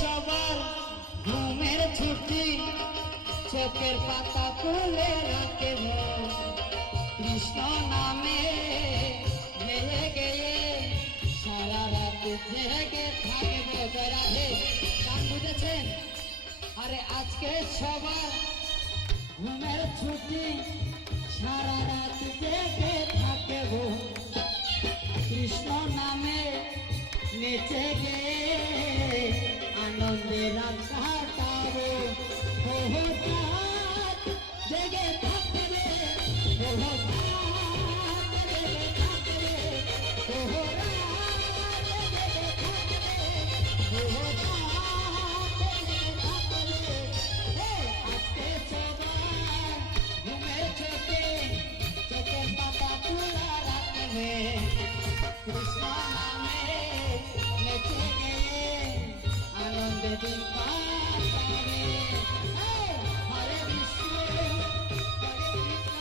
সবার ঘুমের ছুটি, চোখের পাতা তুলে রাখে কৃষ্ণ নামে গেয়ে গেয়ে সারা রাত জেগে থাকবে রাধে। গান বুঝেছেন? আরে আজকে সবার ঘুমের ছুটি, সারা রাত জেগে থাকবো কৃষ্ণ নামে নেচে গে আনন্দে রাত কাটাবো। জেগে থাকবে আজকে সবার ঘুমের চোখে চোখের পাতা তুলা রাখবে কৃষ্ণ নামে নেচে গিয়ে আনন্দে দিন কাটাবে। হরে কৃষ্ণ হরে কৃষ্ণ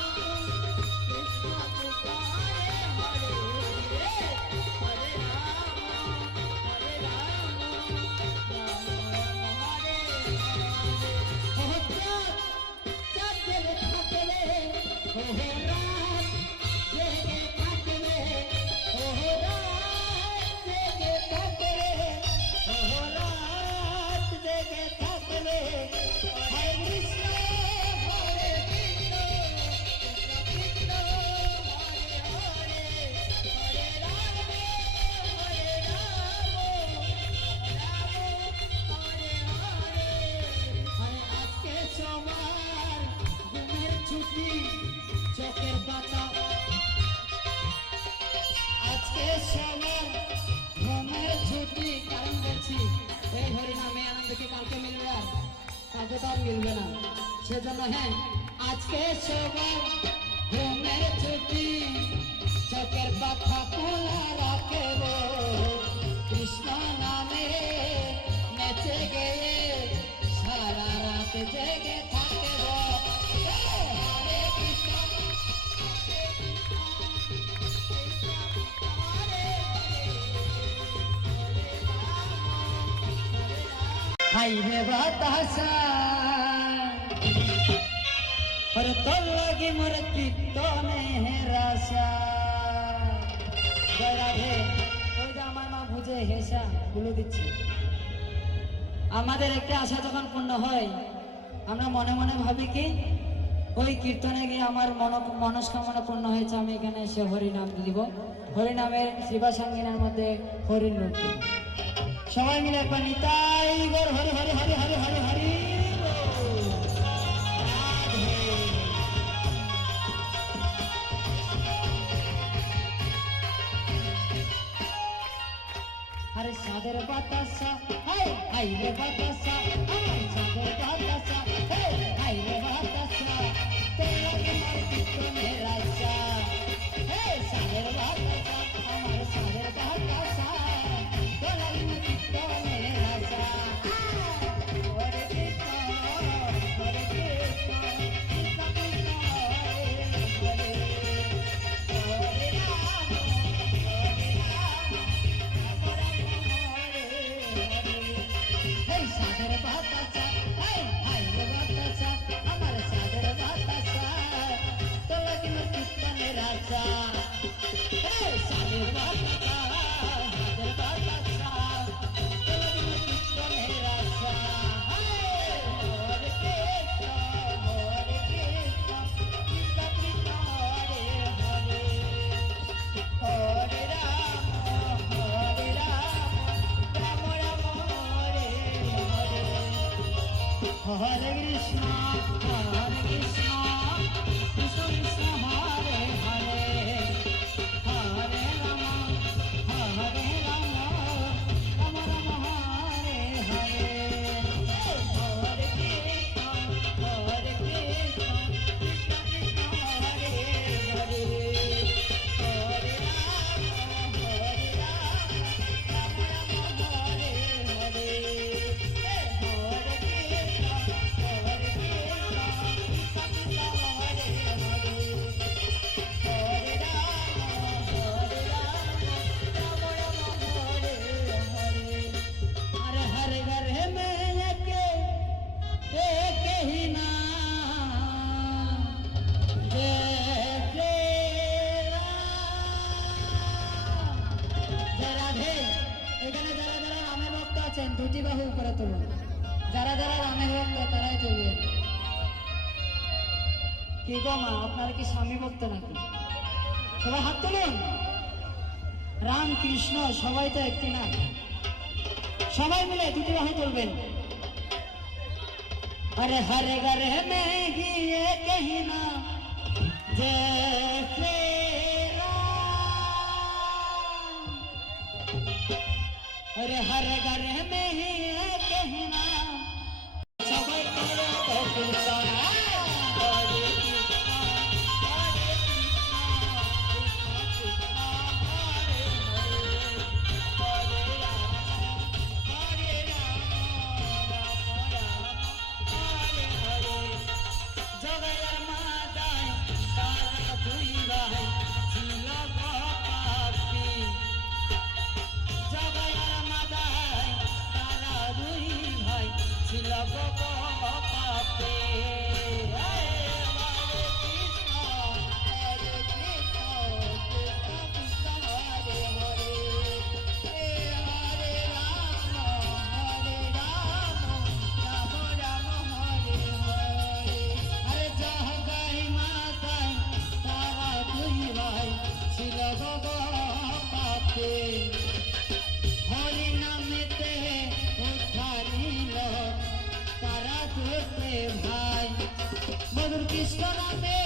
কৃষ্ণ কৃষ্ণ হরে হরে, হরে রাম হরে রাম রাম রাম হরে হরে। চাঁদ জেগে থাকবে রাত জেগে থাকবে, রাত জেগে থাকবে, রাত জেগে থাকবে। হরে কৃষ্ণ হরে কৃষ্ণ কৃষ্ণ হরে হরে, হরে রাম হরে রাম রাম হরে হরে। আরে আজকে সবার ঘুমের ছুটি, চোখের পাতা, আজকে সবার ঘুমের ছুটি। কারণ বলছি এই হরিনামে আনন্দকে কালকে মিলবে, আর কালকে তো আর মিলবে না। সেজন্য হ্যাঁ, আজকে সবার ঘুমের ছুটি, চোখের পাতা খোলা রাখব কৃষ্ণ নামে নেচে গিয়ে সারা রাত জেগে থাকব। হরে কৃষ্ণ হাইরে বাতাসা ওরে তোর লাগি মোর চিত্ত নেহেরাসা। জয় রাধে। ওই যে আমার মা বুঝে হেসা গুলো দিচ্ছে। আমাদের একটা আশা যখন পূর্ণ হয়, আমরা মনে মনে ভাবি কি ওই কীর্তনে গিয়ে আমার মনস্কামনা পূর্ণ হয়েছে, আমি এখানে এসে হরিনাম দিব। হরিনামের শিবাসাঙ্গিনার মধ্যে হরির নৃত্য। সবাই মিলে একবার নিতাই গৌর হরি হরি হরি হরি হরি হরি। আরে সাদের বাতাসা হাই হাই রে বাতাসা, আমার সাদের বাতাসা হাই রে বাতাসা, তোর লাগে আমার কীর্তনের আশা। হে সাদের বাতাসা আমার সাদের বাতাসা, তোর লাগে আমার কীর্তনের আশা। হরে কৃষ্ণ হরে কৃষ্ণ কৃষ্ণ কৃষ্ণ হরে হরে, হরে রাম হরে রাম রাম রাম হরে হরে। এই সাদের বাতাসা হাই হাই রে বাতাসা, আমার সাদের বাতাসা, তোর লাগে আমার কীর্তনের আশা। এই সাদের বাতাসা সাদের বাতাসা, তোর লাগে আমার কীর্তনের আশা। হরে কৃষ্ণ কৃষ্ণ কৃষ্ণ হরে হরে, হরে রাম রাম রাম হরে হরে। হরে কৃষ্ণ কৃষ্ণ কৃষ্ণ হরে হরে, হরে রাম রাম রাম হরে হরে। হরে কৃষ্ণ কৃষ্ণ কৃষ্ণ হরে হরে, হরে রাম রাম রাম হরে হরে। হরে কৃষ্ণ কৃষ্ণ কৃষ্ণ হরে হরে, আছেন দুটি বাহু উপরে তুলুন। যারা যারা রামের ভক্ত তারাই তুলবেন। কি গো মা, আপনারা কি স্বামী ভক্ত নাকি? সবাই হাত তুলুন। রাম কৃষ্ণ সবাই তো একটি না, সবাই মিলে দুটি বাহু তুলবেন। अरे हर घर में ही एक ही नाम जैसे राम। अरे हर घर में ही एक ही नाम सबै करो तो कृष्ण हरे कृष्ण हरे कृष्ण कृष्ण हरे हरे हरे राम हरे राम राम राम জগয়ের মাদায় তারা দুই ভাই ছিল পাপি। জগয়ের মাদায় তারা দুই ভাই ছিল পাপি। হরি নামেতে উদ্ধারিল তারা দুতে ভাই মধুর কৃষ্ণ নামে।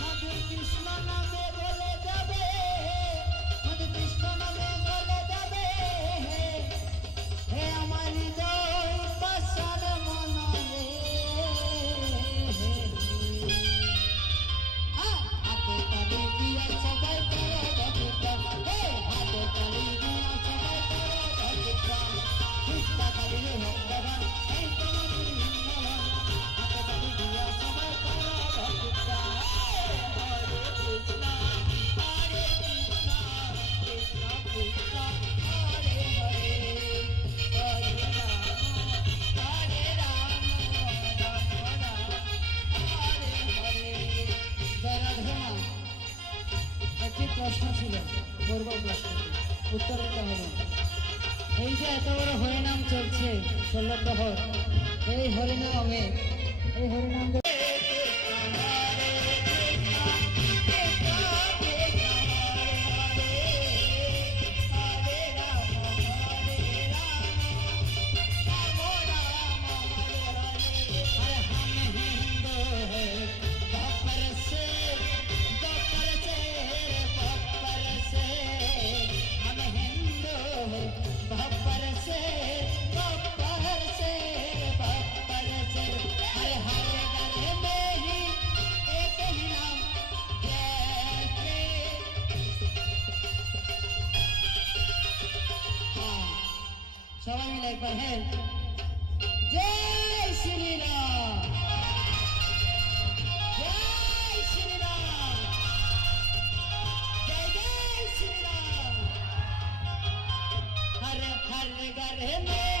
মধুর কৃষ্ণ নামে বলে যাবে, মধুর কৃষ্ণ নামে বলে যাবে হে আমার হৃদয় পাষাণ মনরে। হাতে তালি দিয়া সবাই করো ভক্তিকার, হাতে তালি দিয়া সবাই করো ভক্তিকার। কৃষ্ণ কালী ভগবান এই তোমার বৃন্দাবন, হাতে তালি দিয়া সবাই করো ভক্তিকার। হরে কৃষ্ণ হরে কৃষ্ণ কৃষ্ণ কৃষ্ণ হরে হরে হরে রাম হরে রাম রাম রাম হরে হরে। জয় রাধে মা। একটি প্রশ্ন ছিল, করবো প্রশ্নটি, উত্তর দিতে হবে। এই যে এত বড় হরিনাম চলছে 16 প্রহর, এই হরিনামে এই হরিনাম সবাই মিলে একবার হ্যাঁ, জয় শ্রী রাম জয় শ্রী রাম জয় জয় শ্রী রাম। हर हर घर में